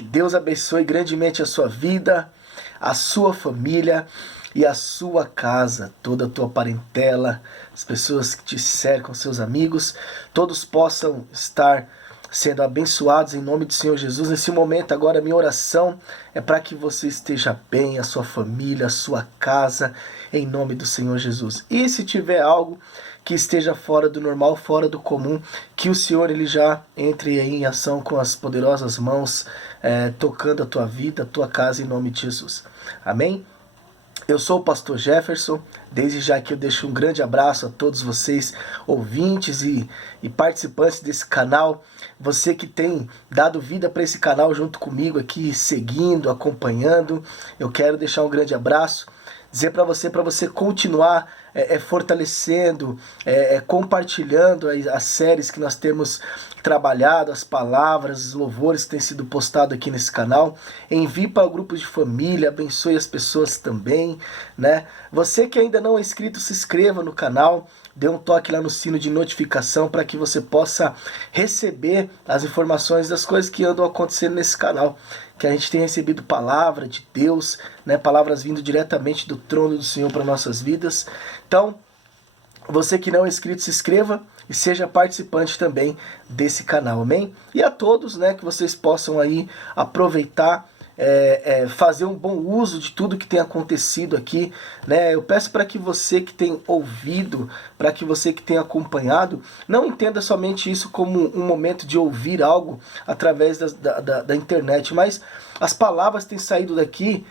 Que Deus abençoe grandemente a sua vida, a sua família e a sua casa, toda a tua parentela, as pessoas que te cercam, seus amigos, todos possam estar sendo abençoados em nome do Senhor Jesus. Nesse momento agora, a minha oração é para que você esteja bem, a sua família, a sua casa, em nome do Senhor Jesus. E se tiver algo que esteja fora do normal, fora do comum, que o Senhor ele já entre aí em ação com as poderosas mãos, tocando a tua vida, a tua casa, em nome de Jesus. Amém? Eu sou o pastor Jefferson, desde já que eu deixo um grande abraço a todos vocês, ouvintes e participantes desse canal, você que tem dado vida para esse canal junto comigo aqui, seguindo, acompanhando, eu quero deixar um grande abraço, dizer para você continuar fortalecendo, compartilhando as séries que nós temos trabalhado, as palavras, os louvores que têm sido postados aqui nesse canal. Envie para grupos de família, abençoe as pessoas também, né? Você que ainda não é inscrito, se inscreva no canal, dê um toque lá no sino de notificação para que você possa receber as informações das coisas que andam acontecendo nesse canal, que a gente tem recebido palavra de Deus, né? Palavras vindo diretamente do trono do Senhor para nossas vidas. Então, você que não é inscrito, se inscreva e seja participante também desse canal, amém? E a todos, né, que vocês possam aí aproveitar, fazer um bom uso de tudo que tem acontecido aqui, né? Eu peço para que você que tem ouvido, para que você que tem acompanhado, não entenda somente isso como um momento de ouvir algo através da internet, mas as palavras têm saído daqui,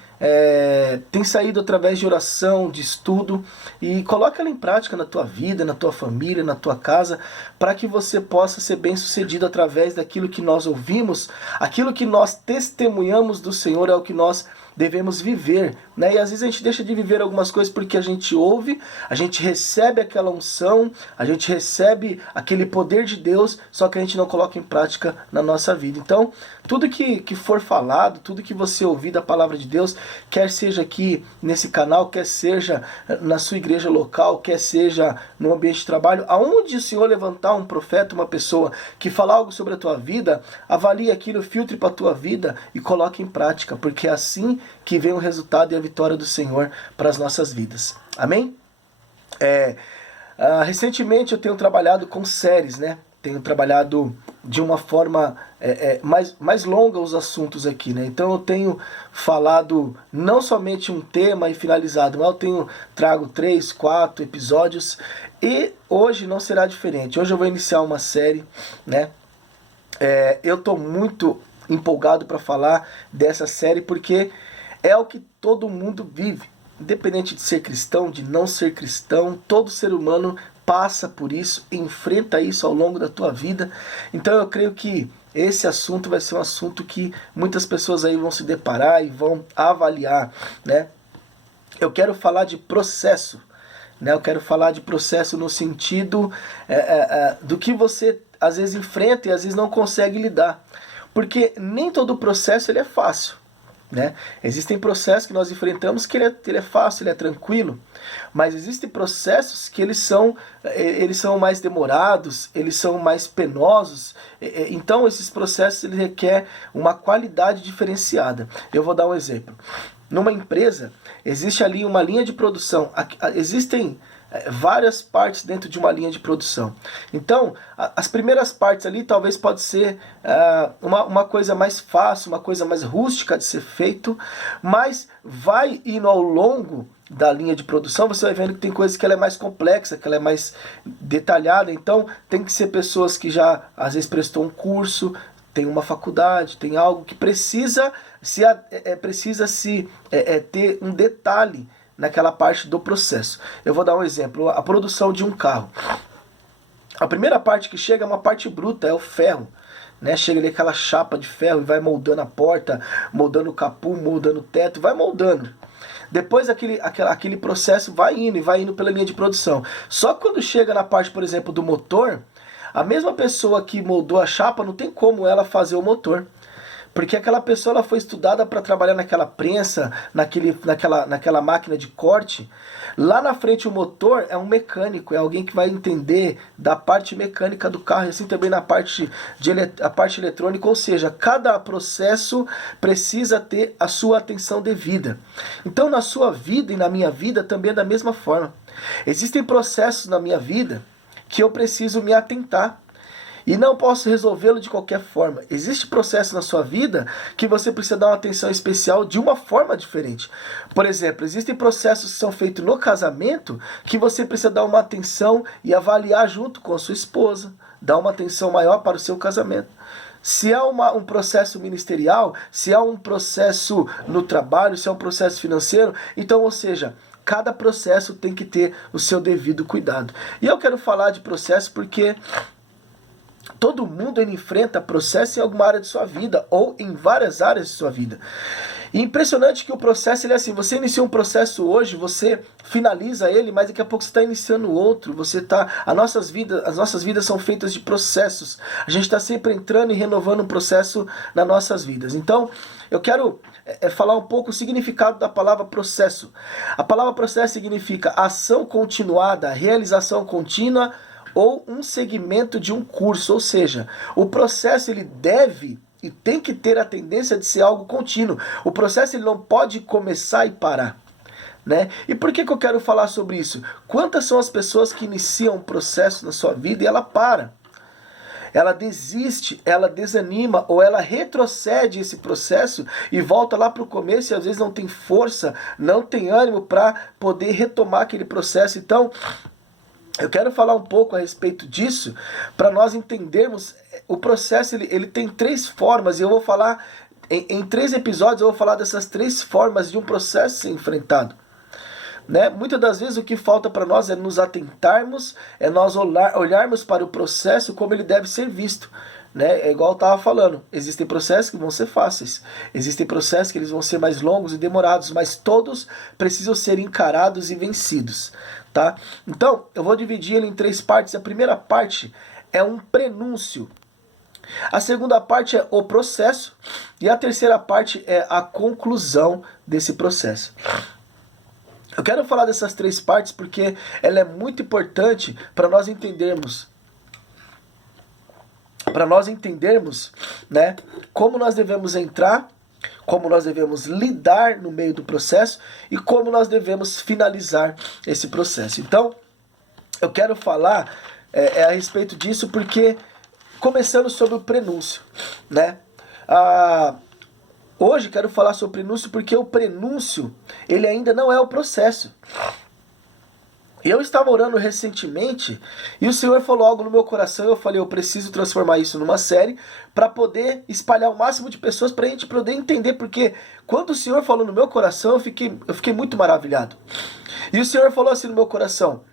tem saído através de oração, de estudo, e coloca ela em prática na tua vida, na tua família, na tua casa, para que você possa ser bem sucedido através daquilo que nós ouvimos, aquilo que nós testemunhamos do Senhor é o que nós devemos viver, né? E às vezes a gente deixa de viver algumas coisas porque a gente ouve, a gente recebe aquela unção, a gente recebe aquele poder de Deus, só que a gente não coloca em prática na nossa vida. Então, tudo que for falado, tudo que você ouvir da palavra de Deus, quer seja aqui nesse canal, quer seja na sua igreja local, quer seja no ambiente de trabalho, aonde o Senhor levantar um profeta, uma pessoa que fala algo sobre a tua vida, avalie aquilo, filtre para a tua vida e coloque em prática, porque é assim que vem o resultado e a vitória do Senhor para as nossas vidas. Amém? Recentemente eu tenho trabalhado com séries, né? Tenho trabalhado de uma forma mais longa os assuntos aqui, né? Então eu tenho falado não somente um tema e finalizado, mas trago 3, 4 episódios e hoje não será diferente. Hoje eu vou iniciar uma série, né? Eu estou muito empolgado para falar dessa série porque é o que todo mundo vive, independente de ser cristão, de não ser cristão, todo ser humano passa por isso, enfrenta isso ao longo da tua vida. Então eu creio que esse assunto vai ser um assunto que muitas pessoas aí vão se deparar e vão avaliar, né? Eu quero falar de processo, né? Eu quero falar de processo no sentido do que você às vezes enfrenta e às vezes não consegue lidar, porque nem todo processo ele é fácil, né? Existem processos que nós enfrentamos que ele é fácil, ele é tranquilo, mas existem processos que eles são mais demorados, eles são mais penosos. Então esses processos ele requer uma qualidade diferenciada. Eu vou dar um exemplo. Numa empresa existe ali uma linha de produção, existem várias partes dentro de uma linha de produção. Então, as primeiras partes ali talvez pode ser uma coisa mais fácil, uma coisa mais rústica de ser feito, mas vai indo ao longo da linha de produção, você vai vendo que tem coisas que ela é mais complexa, que ela é mais detalhada, então tem que ser pessoas que já às vezes prestou um curso, tem uma faculdade, tem algo que precisa ter um detalhe naquela parte do processo. Eu vou dar um exemplo, a produção de um carro. A primeira parte que chega é uma parte bruta, é o ferro, né? Chega ali aquela chapa de ferro e vai moldando a porta, moldando o capô, moldando o teto, vai moldando. Depois aquele processo vai indo pela linha de produção. Só que quando chega na parte, por exemplo, do motor, a mesma pessoa que moldou a chapa não tem como ela fazer o motor. Porque aquela pessoa ela foi estudada para trabalhar naquela prensa, naquela máquina de corte. Lá na frente o motor é um mecânico, é alguém que vai entender da parte mecânica do carro, e assim também na parte, a parte eletrônica, ou seja, cada processo precisa ter a sua atenção devida. Então na sua vida e na minha vida também é da mesma forma. Existem processos na minha vida que eu preciso me atentar. E não posso resolvê-lo de qualquer forma. Existe processo na sua vida que você precisa dar uma atenção especial de uma forma diferente. Por exemplo, existem processos que são feitos no casamento que você precisa dar uma atenção e avaliar junto com a sua esposa. Dar uma atenção maior para o seu casamento. Se é um processo ministerial, se é um processo no trabalho, se é um processo financeiro, então, ou seja, cada processo tem que ter o seu devido cuidado. E eu quero falar de processo porque todo mundo ele enfrenta processo em alguma área de sua vida ou em várias áreas de sua vida. E impressionante que o processo ele é assim, você inicia um processo hoje, você finaliza ele, mas daqui a pouco você está iniciando outro, as nossas vidas são feitas de processos. A gente está sempre entrando e renovando um processo nas nossas vidas. Então, eu quero falar um pouco o significado da palavra processo. A palavra processo significa ação continuada, realização contínua, ou um segmento de um curso, ou seja, o processo ele deve e tem que ter a tendência de ser algo contínuo. O processo ele não pode começar e parar, né? E por que eu quero falar sobre isso? Quantas são as pessoas que iniciam um processo na sua vida e ela para? Ela desiste, ela desanima ou ela retrocede esse processo e volta lá para o começo e às vezes não tem força, não tem ânimo para poder retomar aquele processo. Então, eu quero falar um pouco a respeito disso, para nós entendermos o processo, ele tem 3 formas, e eu vou falar, em 3 episódios, eu vou falar dessas 3 formas de um processo ser enfrentado. Né? Muitas das vezes o que falta para nós é nos atentarmos, é nós olharmos para o processo como ele deve ser visto. Né? É igual eu estava falando, existem processos que vão ser fáceis, existem processos que eles vão ser mais longos e demorados, mas todos precisam ser encarados e vencidos. Tá? Então, eu vou dividir ele em 3 partes. A primeira parte é um prenúncio. A segunda parte é o processo. E a terceira parte é a conclusão desse processo. Eu quero falar dessas 3 partes porque ela é muito importante para nós entendermos. Né, como nós devemos entrar, como nós devemos lidar no meio do processo e como nós devemos finalizar esse processo. Então, eu quero falar a respeito disso porque, começando sobre o prenúncio, né? Hoje quero falar sobre o prenúncio porque o prenúncio, ele ainda não é o processo. Eu estava orando recentemente e o Senhor falou algo no meu coração e eu falei, eu preciso transformar isso numa série para poder espalhar o máximo de pessoas para a gente poder entender, porque quando o Senhor falou no meu coração eu fiquei muito maravilhado. E o Senhor falou assim no meu coração,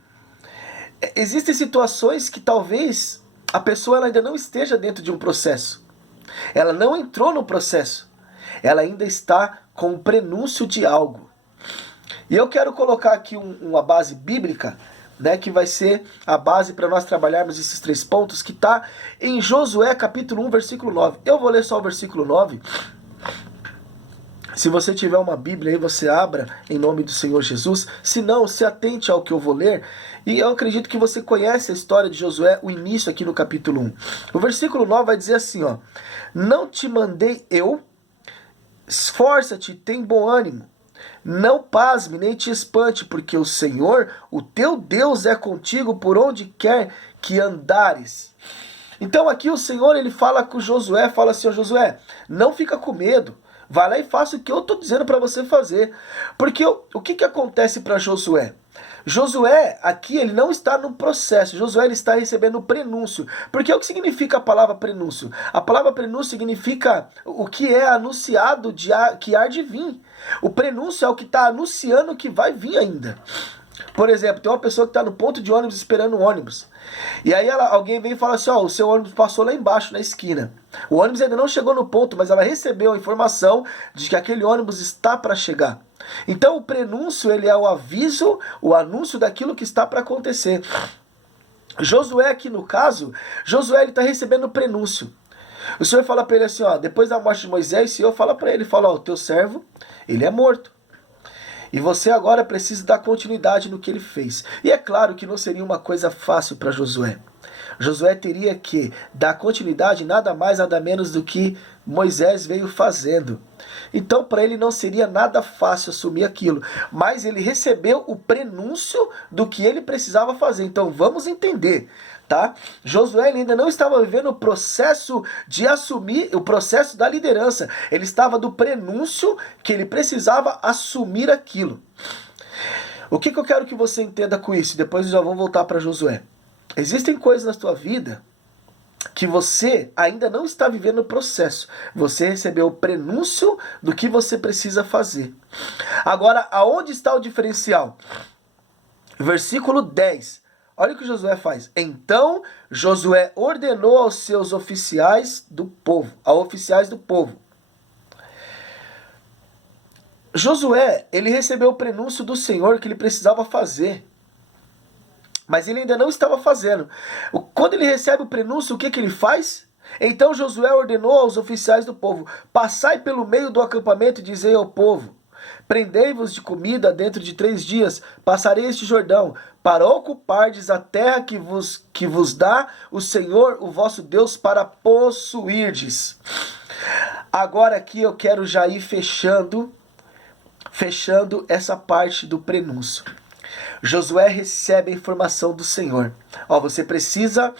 existem situações que talvez a pessoa ela ainda não esteja dentro de um processo, ela não entrou no processo, ela ainda está com o prenúncio de algo. E eu quero colocar aqui uma base bíblica, né, que vai ser a base para nós trabalharmos esses 3 pontos, que está em Josué capítulo 1, versículo 9. Eu vou ler só o versículo 9. Se você tiver uma Bíblia aí, você abra em nome do Senhor Jesus. Se não, se atente ao que eu vou ler. E eu acredito que você conhece a história de Josué, o início aqui no capítulo 1. O versículo 9 vai dizer assim, ó: não te mandei eu, esforça-te, tem bom ânimo. Não pasme, nem te espante, porque o Senhor, o teu Deus, é contigo por onde quer que andares. Então aqui o Senhor, ele fala com Josué, fala assim, ó Josué, não fica com medo, vai lá e faça o que eu estou dizendo para você fazer. Porque o que acontece para Josué? Josué, aqui, ele não está no processo. Josué, ele está recebendo o prenúncio. Porque o que significa a palavra prenúncio? A palavra prenúncio significa o que é anunciado que há de vir. O prenúncio é o que está anunciando que vai vir ainda. Por exemplo, tem uma pessoa que está no ponto de ônibus esperando o ônibus. E aí alguém vem e fala assim, ó, o seu ônibus passou lá embaixo, na esquina. O ônibus ainda não chegou no ponto, mas ela recebeu a informação de que aquele ônibus está para chegar. Então o prenúncio, ele é o aviso, o anúncio daquilo que está para acontecer. Josué aqui no caso, Josué está recebendo o prenúncio. O Senhor fala para ele assim, ó, depois da morte de Moisés, o Senhor fala para ele, fala, ó, o teu servo, ele é morto. E você agora precisa dar continuidade no que ele fez. E é claro que não seria uma coisa fácil para Josué. Josué teria que dar continuidade nada mais, nada menos do que Moisés veio fazendo. Então, para ele não seria nada fácil assumir aquilo. Mas ele recebeu o prenúncio do que ele precisava fazer. Então, vamos entender, tá? Josué ainda não estava vivendo o processo de assumir, o processo da liderança. Ele estava do prenúncio que ele precisava assumir aquilo. O que eu quero que você entenda com isso? Depois já vou voltar para Josué. Existem coisas na sua vida que você ainda não está vivendo o processo. Você recebeu o prenúncio do que você precisa fazer. Agora, aonde está o diferencial? Versículo 10. Olha o que Josué faz. Então, Josué ordenou aos seus oficiais do povo, Josué, ele recebeu o prenúncio do Senhor que ele precisava fazer. Mas ele ainda não estava fazendo. Quando ele recebe o prenúncio, o que ele faz? Então Josué ordenou aos oficiais do povo: passai pelo meio do acampamento e dizei ao povo: prendei-vos de comida dentro de 3 dias, passarei este Jordão, para ocupardes a terra que vos dá o Senhor, o vosso Deus, para possuirdes. Agora aqui eu quero já ir fechando essa parte do prenúncio. Josué recebe a informação do Senhor. Ó, você precisa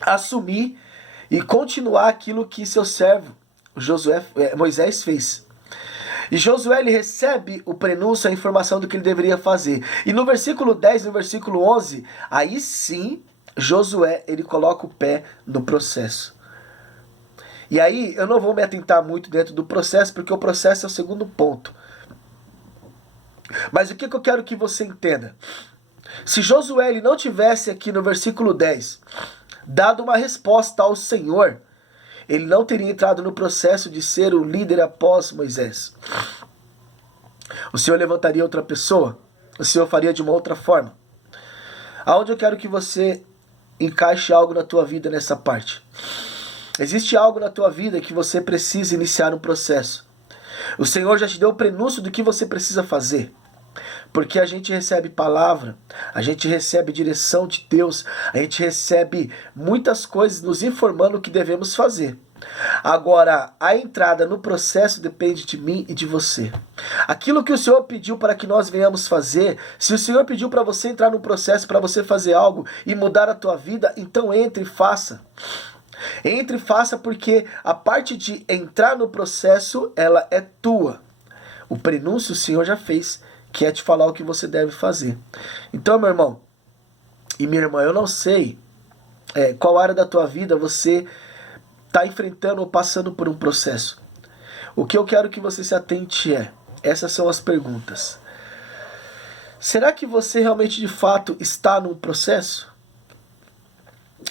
assumir e continuar aquilo que seu servo Moisés fez. E Josué, ele recebe o prenúncio, a informação do que ele deveria fazer. E no versículo 10, no versículo 11, aí sim, Josué, ele coloca o pé no processo. E aí, eu não vou me atentar muito dentro do processo, porque o processo é o segundo ponto. Mas o que eu quero que você entenda? Se Josué ele não tivesse aqui no versículo 10 dado uma resposta ao Senhor, ele não teria entrado no processo de ser o líder após Moisés. O Senhor levantaria outra pessoa, o Senhor faria de uma outra forma. Aonde eu quero que você encaixe algo na tua vida nessa parte? Existe algo na tua vida que você precisa iniciar um processo. O Senhor já te deu o prenúncio do que você precisa fazer. Porque a gente recebe palavra, a gente recebe direção de Deus, a gente recebe muitas coisas nos informando o que devemos fazer. Agora, a entrada no processo depende de mim e de você. Aquilo que o Senhor pediu para que nós venhamos fazer, se o Senhor pediu para você entrar no processo, para você fazer algo e mudar a tua vida, então entre e faça. Entre e faça, porque a parte de entrar no processo, ela é tua. O prenúncio o Senhor já fez, que é te falar o que você deve fazer. Então, meu irmão e minha irmã, eu não sei qual área da tua vida você está enfrentando ou passando por um processo. O que eu quero que você se atente essas são as perguntas. Será que você realmente de fato está num processo?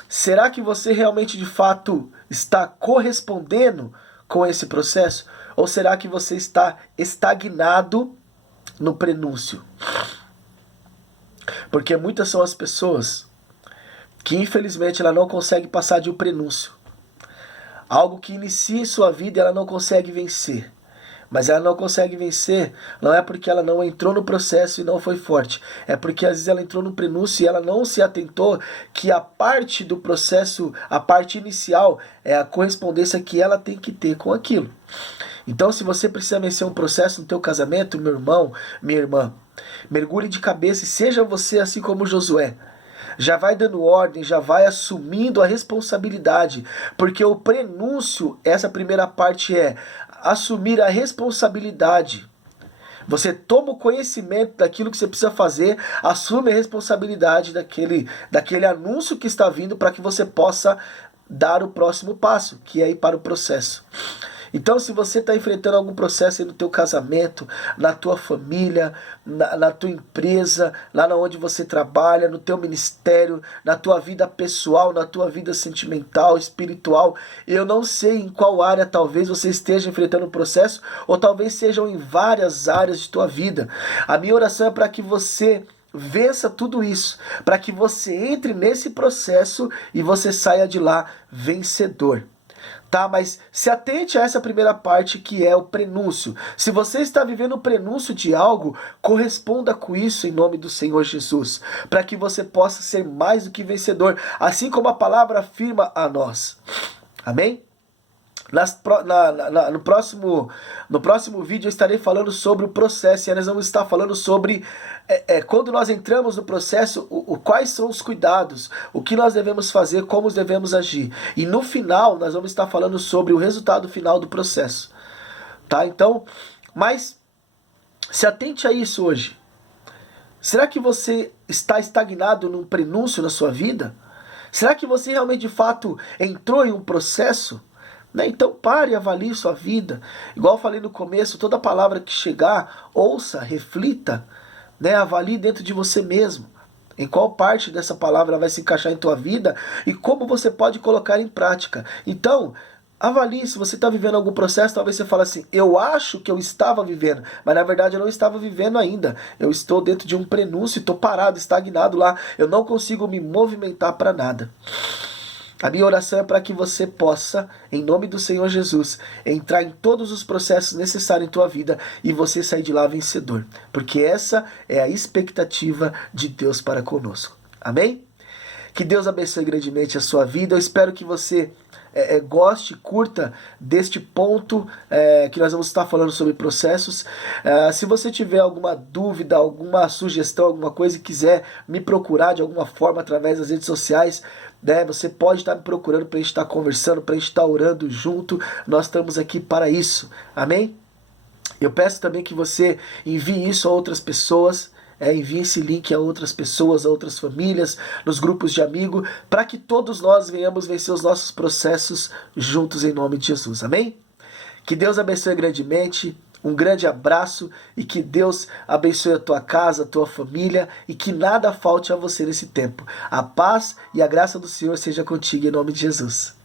Será que você realmente de fato está correspondendo com esse processo? Ou será que você está estagnado no prenúncio? Porque muitas são as pessoas que infelizmente ela não consegue passar de um prenúncio. Algo que inicia em sua vida e ela não consegue vencer. Mas ela não consegue vencer, não é porque ela não entrou no processo e não foi forte. É porque às vezes ela entrou no prenúncio e ela não se atentou que a parte do processo, a parte inicial, é a correspondência que ela tem que ter com aquilo. Então, se você precisa vencer um processo no teu casamento, meu irmão, minha irmã, mergulhe de cabeça e seja você assim como Josué. Já vai dando ordem, já vai assumindo a responsabilidade, porque o prenúncio, essa primeira parte é assumir a responsabilidade. Você toma o conhecimento daquilo que você precisa fazer, assume a responsabilidade daquele anúncio que está vindo para que você possa dar o próximo passo, que é ir para o processo. Então, se você está enfrentando algum processo aí no teu casamento, na tua família, na tua empresa, lá onde você trabalha, no teu ministério, na tua vida pessoal, na tua vida sentimental, espiritual, eu não sei em qual área talvez você esteja enfrentando um processo, ou talvez sejam em várias áreas de tua vida. A minha oração é para que você vença tudo isso, para que você entre nesse processo e você saia de lá vencedor. tá? Mas se atente a essa primeira parte que é o prenúncio. Se você está vivendo o prenúncio de algo, corresponda com isso em nome do Senhor Jesus, para que você possa ser mais do que vencedor, assim como a palavra afirma a nós. Amém? No próximo vídeo eu estarei falando sobre o processo, e nós vamos estar falando sobre quando nós entramos no processo, quais são os cuidados, o que nós devemos fazer, como devemos agir. E no final nós vamos estar falando sobre o resultado final do processo. Tá? Então, mas se atente a isso hoje. Será que você está estagnado num prenúncio na sua vida? Será que você realmente de fato entrou em um processo? Então pare e avalie sua vida. Igual eu falei no começo, toda palavra que chegar, ouça, reflita, avalie dentro de você mesmo. Em qual parte dessa palavra vai se encaixar em tua vida e como você pode colocar em prática. Então, avalie se você está vivendo algum processo. Talvez você fale assim, eu acho que eu estava vivendo, mas na verdade eu não estava vivendo ainda. Eu estou dentro de um prenúncio, estou parado, estagnado lá. Eu não consigo me movimentar para nada. A minha oração é para que você possa, em nome do Senhor Jesus, entrar em todos os processos necessários em tua vida e você sair de lá vencedor. Porque essa é a expectativa de Deus para conosco. Amém? Que Deus abençoe grandemente a sua vida. Eu espero que você goste, curta deste ponto que nós vamos estar falando sobre processos. Se você tiver alguma dúvida, alguma sugestão, alguma coisa e quiser me procurar de alguma forma através das redes sociais, você pode estar me procurando para a gente estar conversando, para a gente estar orando junto. Nós estamos aqui para isso. Amém? Eu peço também que você envie isso a outras pessoas. Envie esse link a outras pessoas, a outras famílias, nos grupos de amigos, para que todos nós venhamos vencer os nossos processos juntos em nome de Jesus. Amém? Que Deus abençoe grandemente. Um grande abraço e que Deus abençoe a tua casa, a tua família e que nada falte a você nesse tempo. A paz e a graça do Senhor seja contigo em nome de Jesus.